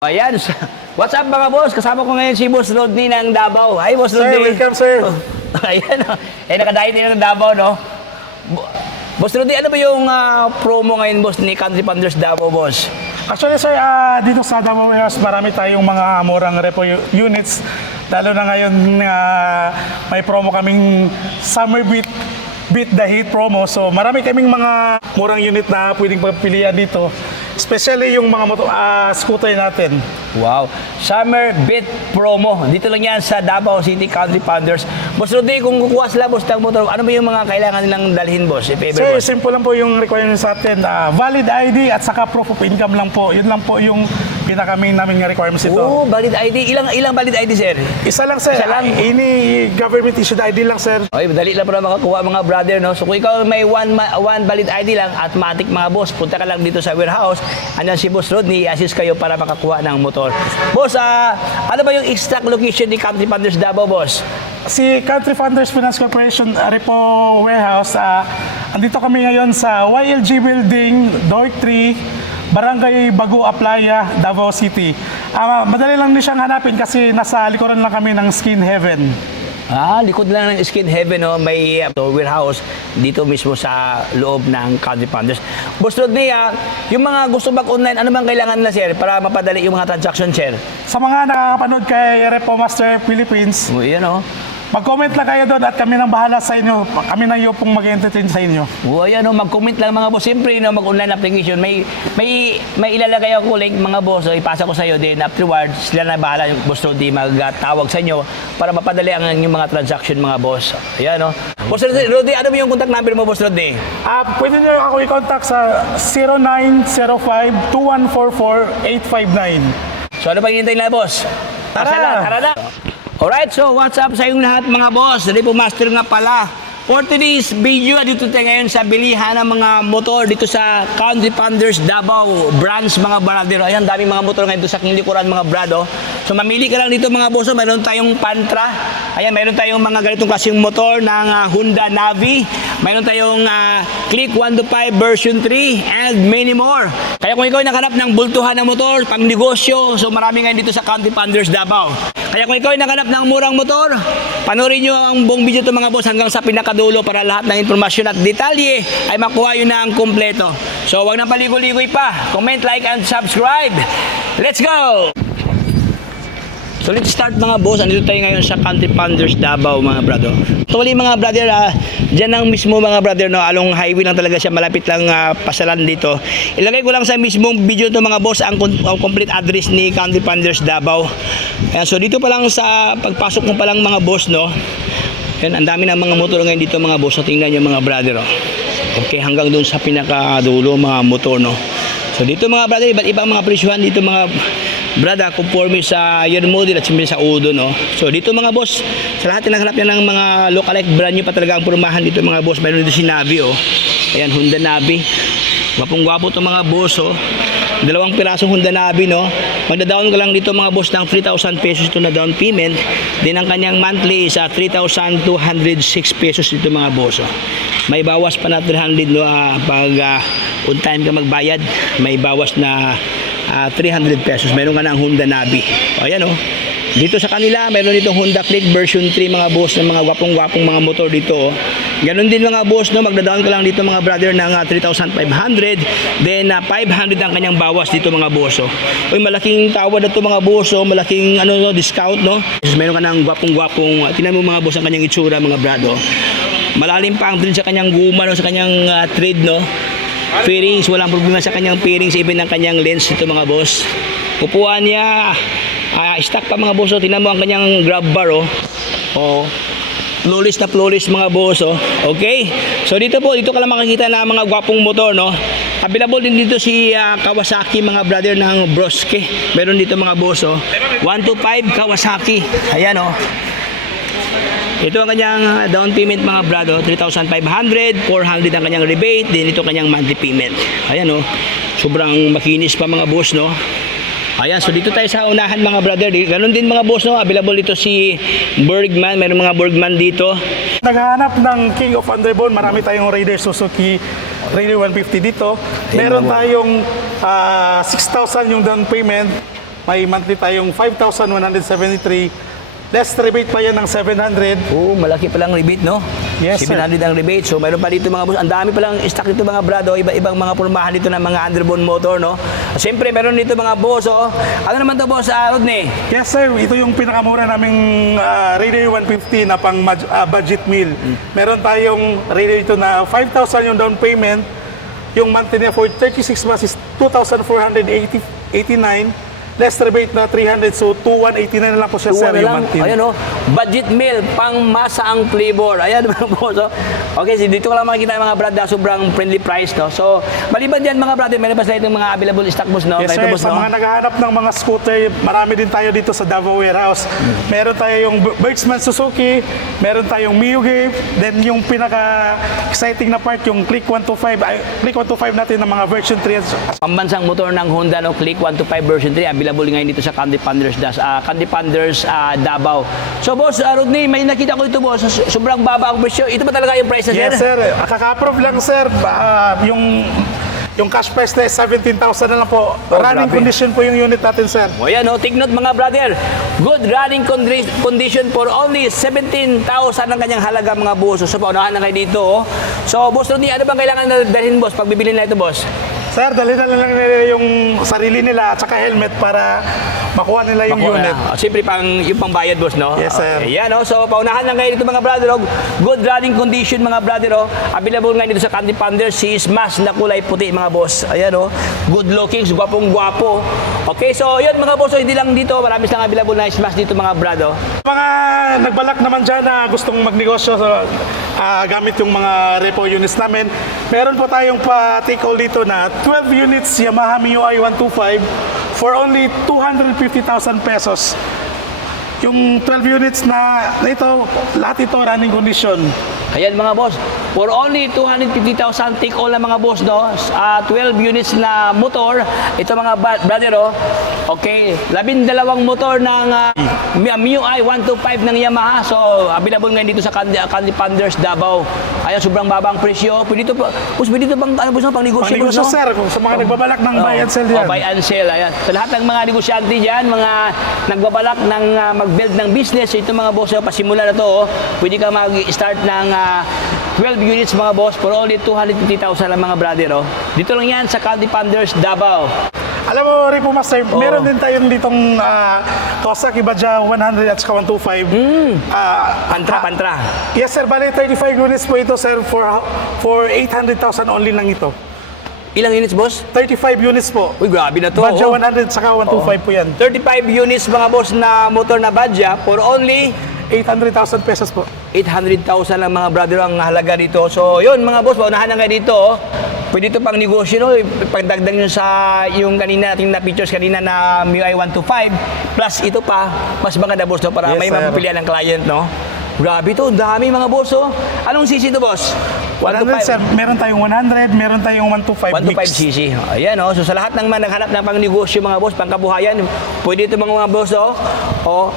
Ayan, what's up mga boss? Kasama ko ngayon si Boss Rodney ng Davao. Hi Boss Sir, Rodney. welcome sir. Oh, ayan, nakadayo din ng Davao, no? Boss Rodney, ano ba yung promo ngayon, boss, ni Country Panders Davao, boss? Actually sir, dito sa Davao Warehouse marami tayong mga murang repo units. Lalo na ngayon may promo kaming Summer Beat the Heat promo. So marami kaming mga murang unit na pwedeng pagpilian dito. Especially yung mga scooter natin. Wow, Summer Beat promo. Dito lang yan sa Davao City Country Panders. Boss Rodney, kung kukuha sila, boss, ng motor, ano ba yung mga kailangan nilang dalhin, boss? If ever, Sir, boss? simple lang po yung requirements sa atin. Valid ID at saka proof of income lang po. Yun lang po yung pinaka-main namin requirements ito. Oo, valid ID. Ilang valid ID, sir? Isa lang sir. Isa lang. Any government issued ID lang sir. Okay, madali lang para makakuha mga brother, no? So kung ikaw may one valid ID lang, automatic mga boss, punta ka lang dito sa warehouse. Andyan si Boss Rodney, assist kayo para makakuha ng motor. Boss, ano ba yung exact location ni Country Panders Davao, boss? Si Country Funders Finance Corporation Repo Warehouse, andito kami ngayon sa YLG Building, Dork 3, Barangay Bago Aplaya, Davao City. Madali lang din siyang hanapin kasi nasa likuran lang kami ng Skin Heaven. Likod lang ng Skin Heaven, no? May warehouse dito mismo sa loob ng Country Panders. Boss Rodney, yung mga gusto mag-online, ano bang kailangan nila, sir, para mapadali yung mga transaction, sir? Sa mga nakakapanood kay Repo Master Philippines, Yan, no? mag-comment lang kayo doon at kami nang bahala sa inyo. Kami na yung pong mag-entertain sa inyo. Ayan, no, mag-comment lang mga boss. Siyempre, no, mag-online application. May ilalagay ako link mga boss. So, ipasa ko sa iyo. Then afterwards, sila na bahala yung boss Rodney magtawag sa inyo para mapadali ang inyong mga transaction mga boss. Ayan, no. Boss Rodney, ano ba yung contact number mo, boss Rodney? Pwede nyo ako i-contact sa 0905-2144-859. So, ano pa hinihintay nila, boss? Tara na. Alright, so what's up sa inyong lahat mga boss? Repo Master nga pala. For today's video, dito tayo ngayon sa bilihan ng mga motor dito sa Country Panders Davao branch mga brother. Ayan, daming mga motor ngayon dito sa likuran mga brado. So mamili ka lang dito mga boss. Mayroon tayong Pantra. Ayan, mayroon tayong mga ganitong klaseng motor ng Honda Navi. Mayroon tayong Click 125 version 3 and many more. Kaya kung ikaw ay nakanap ng bultuhan ng motor, pang negosyo, so marami ngayon dito sa Country Panders Davao. Kaya kung ikaw ay nakanap ng murang motor, panoorin nyo ang buong video ito mga boss hanggang sa pinakadulo para lahat ng informasyon at detalye ay makuha yun ng kumpleto. So wag na paligoy-ligoy pa. Comment, like, and subscribe. Let's go! So let's start mga boss. Andito tayo ngayon sa Country Panders Davao mga brother. Actually mga brother, dyan ang mismo mga brother, no, along highway lang talaga siya, malapit lang pasalan dito. Ilagay ko lang sa mismong video to mga boss ang complete address ni Country Panders Davao. Ayan, so dito pa lang sa pagpasok mo pa lang mga boss, no. Yan, ang dami ng mga motor ngayon dito mga boss. So tingnan nyo mga brother, oh. Okay, hanggang doon sa pinakadulo mga motor, no. So dito mga brother, iba't ibang mga presyuhan dito mga brada, conforme sa year model at simple sa udo, no. So dito mga boss, sa lahat ng nahanap yan ng mga lookalike brand nyo pa talaga ang purumahan dito mga boss. Mayroon dito si Navi, oh. Ayan, Honda Navi. Gwapong-gwapo to mga boss, oh. Dalawang pirasong Honda Navi, no. Magda-down ka lang dito mga boss ng 3,000 pesos ito na down payment. Then ang kanyang monthly is 3,206 pesos dito mga boss, oh. May bawas pa na 300, no, pag on time ka magbayad. May bawas na 300 pesos. Meron ka ng Honda Navi. O, ayan, oh. Dito sa kanila, meron ditong Honda Click version 3 mga boss, ng mga gwapong-gwapong mga motor dito, oh. Ganon din mga boss, no, magda-down ka lang dito mga brother ng 3,500. Then 500 ang kanyang bawas dito mga boss, oh. Uy, malaking tawad na to mga boss, oh. Malaking no, discount, no. Meron ka ng gwapong-gwapong, tingnan mo mga boss ang kanyang itsura mga brado. Malalim pa ang trade sa kanyang guma, no, sa kanyang trade, no. Fairings, walang problema sa kanyang fairings, even ang kanyang lens ito mga boss. Upuan niya, stock pa mga boss, oh. Tingnan mo ang kanyang grab bar, oh. Oh. Flawless mga boss, oh. Okay? So dito ka lang makikita na mga gwapong motor, no. Available din dito si Kawasaki mga brother ng Broske. Meron dito mga boss, oh. 125 Kawasaki. Ayan, oh. Ito ang kanyang down payment mga brado, 3,500, 400 ang kanyang rebate, din ito kanyang monthly payment. Ayan, oh. Sobrang makinis pa mga boss, no. Ayan, so dito tayo sa unahan mga brother. Ganon din mga boss, no. Available dito si Bergman, mayroong mga Bergman dito. Naghahanap ng King of Underbone, marami tayong Raider Suzuki Raider 150 dito. Meron tayong 6,000 yung down payment. may monthly tayong 5,173. Less rebate pa yan ng 700. Oo, malaki palang rebate, no? Yes, sir. 700 ang rebate. So, mayroon pa dito mga boss. Ang dami palang stock dito mga brado. Iba-ibang mga pormahan dito ng mga underbone motor, no? Siyempre, meron dito mga boss, oh. Ano naman to boss, Rodney? Yes sir, ito yung pinakamura naming Raider 150 na pang budget meal. Meron tayong Raider ito na 5,000 yung down payment. Yung monthly niya for 36 months is 2,489. Less rebate na 300, so 2,189 na lang po siya sir yung monthly. Ayan, oh. Budget meal, pang masa ang flavor. Ayan mga boss, oh. Okay, so dito ko lang makikita yung mga brad na sobrang friendly price, no? So, maliban dyan mga brad, meron pa sila itong mga available stock boss, no? Yes Kahit sir, boss, sa no? mga naghahanap ng mga scooter, marami din tayo dito sa Davao Warehouse. Meron tayo yung Bergsman Suzuki, meron tayong Miyugi, then yung pinaka-exciting na part, yung Click 125, Click 125 natin ng mga version 3. Pambansang motor ng Honda, no? Click 125 version 3, available ngayon dito sa Candy Panders, Davao. So boss, Rodney, may nakita ko ito boss, sobrang baba ang presyo. Ito ba talaga yung price na sir? Yes sir, kaka-approve lang sir. Yung cash price na is 17,000 na lang po. Running grabe. condition po yung unit natin sir. O yan, take note mga brother. Good running condition for only 17,000 ang kanyang halaga mga boss. So paunahan na kayo dito. Oh. So boss Rodney, ano bang kailangan na dalhin boss pag bibili na ito boss? Sir, dali na lang nila yung sarili nila at saka helmet para makuha nila yung unit. Siyempre, yung pangbayad, boss, no? Yes, sir. Ayan, no? So, paunahan lang kayo dito, mga brother. Oh. Good running condition, mga brother. Oh. Available ngayon dito sa Candy Panders, si Smash na kulay puti, mga boss. Ayan, oh. Good looking, gwapong-gwapo. Okay, so, yun, mga boss. So, hindi lang dito. Marami silang available na Smash dito, mga brother. Mga nagbalak naman dyan na gustong magnegosyo gamit yung mga repo units namin, meron po tayong pa-take all dito na 12 units Yamaha MIUI 125 for only 250,000 pesos. Yung 12 units na ito, lahat ito running condition. Ayan mga boss, for only 250,000 take all na mga boss, no? 12 units na motor, ito mga brother, oh. Okay, 12 motor ng MIUI 125 ng Yamaha. So, available ngayon dito sa Candy Panders, Davao. Ayan, sobrang babang presyo. Pwede dito bang ano boss, pang negosyo, boss, Panegosyo no? sir, kung sa mga nagbabalak ng buy and sell yan. Buy and sell, ayan. Sa lahat ng mga negosyante dyan, mga nagbabalak ng mag-build ng business, ito mga boss, pasimula na to, oh. Pwede ka mag-start ng 12 units mga boss for only 250,000 lang mga brother, oh. Dito lang yan sa Candy Panders, Davao. Alam mo, Ripo Master, meron din tayong ditong Kawasaki Badja 100 at saka 125. Pantra. Yes sir, bali 35 units po ito sir for 800,000 only lang ito. Ilang units, boss? 35 units po. Uy, grabe na to. Badja oh. 100 saka 125 po yan. 35 units mga boss na motor na Badja for only 800,000 pesos po. 800,000 lang mga brother ang halaga dito. So, yun mga boss, paunahan na kayo dito. Oh. Pwede ito pang negosyo, no? Pagdagdag nyo sa yung kanina nating na pictures kanina na MIUI 125 plus ito pa, mas maganda boss, no? Para Yes, may sir. mapipilian ng client, no? Grabe to, dami mga boss, oh. Anong CC to, boss? 100 sir, meron tayong 100, meron tayong 125 mix. 125cc. Ayan, oh. So sa lahat ng mga naghanap ng pang-negosyo mga boss, pangkabuhayan, pwede ito mga boss, oh. Oh,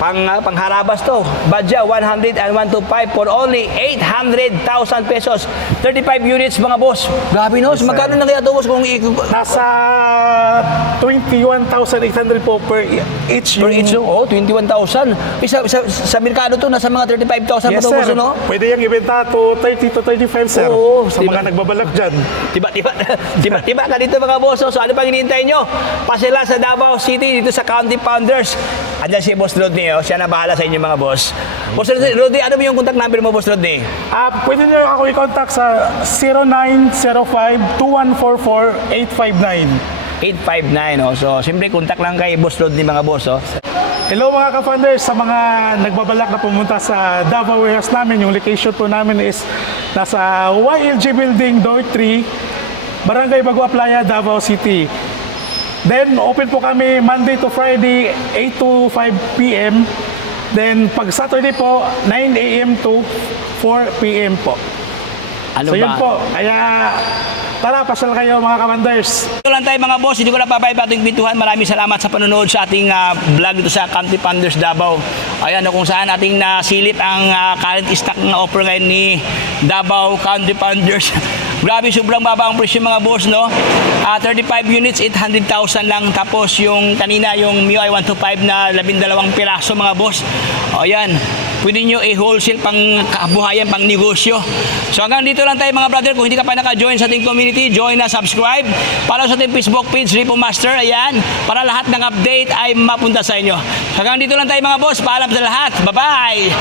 pangharabas to. Badja 100 and 125 for only 800,000 pesos. 35 units mga boss. Grabe no. So, magkano na kaya to boss kung Nasa 21,800 po per each. per each, oh, 21,000. Sa merkado to, nasa mga 35,000 Yes pa to, sir, boss, no? pwede yung ibenta to 30 to 35 sir. Oo, sa diba? mga nagbabalak dyan. Tiba ka dito mga boss. So ano pang hinihintay nyo? Pasila sa Davao City, dito sa Candy Panders. Andiyan si Boss Rodney, oh. Siya na bahala sa inyo mga boss. Boss Rodney, ano ba yung contact number mo, Boss Rodney? Pwede nyo ako i-contact sa 0905-2144-859. 859, oh. So, siyempre, contact lang kay Boss Rodney mga boss, oh. Hello mga ka-funders, sa mga nagbabalak na pumunta sa Davao Warehouse namin, yung location po namin is nasa YLG Building, Door 3, Barangay Bago Aplaya, Davao City. Then, open po kami Monday to Friday, 8 to 5 p.m. Then, pag Saturday po, 9 a.m. to 4 p.m. po. Ano So, ba? yun po. Kaya, tara, pasal kayo mga ka-funders. Ito lang tayo mga boss, hindi ko na papayag pa ating pintuhan. Maraming salamat sa panonood sa ating vlog dito sa Candy Panders Davao. Ayan, kung saan ating nasilip ang current stock na offer ngayon ni Davao Candy Panders. Grabe, sobrang baba ang presyo mga boss, no? 35 units, 800,000 lang. Tapos yung kanina, yung MIUI 125 na 12 piraso mga boss. O yan, pwede nyo i-wholesale pang kabuhayan, pang negosyo. So hanggang dito lang tayo mga brother. Kung hindi ka pa naka-join sa ating community, join na, subscribe. Follow sa ating Facebook page, Repo Master. Ayan, para lahat ng update ay mapunta sa inyo. Hanggang dito lang tayo mga boss. Paalam sa lahat. Bye-bye!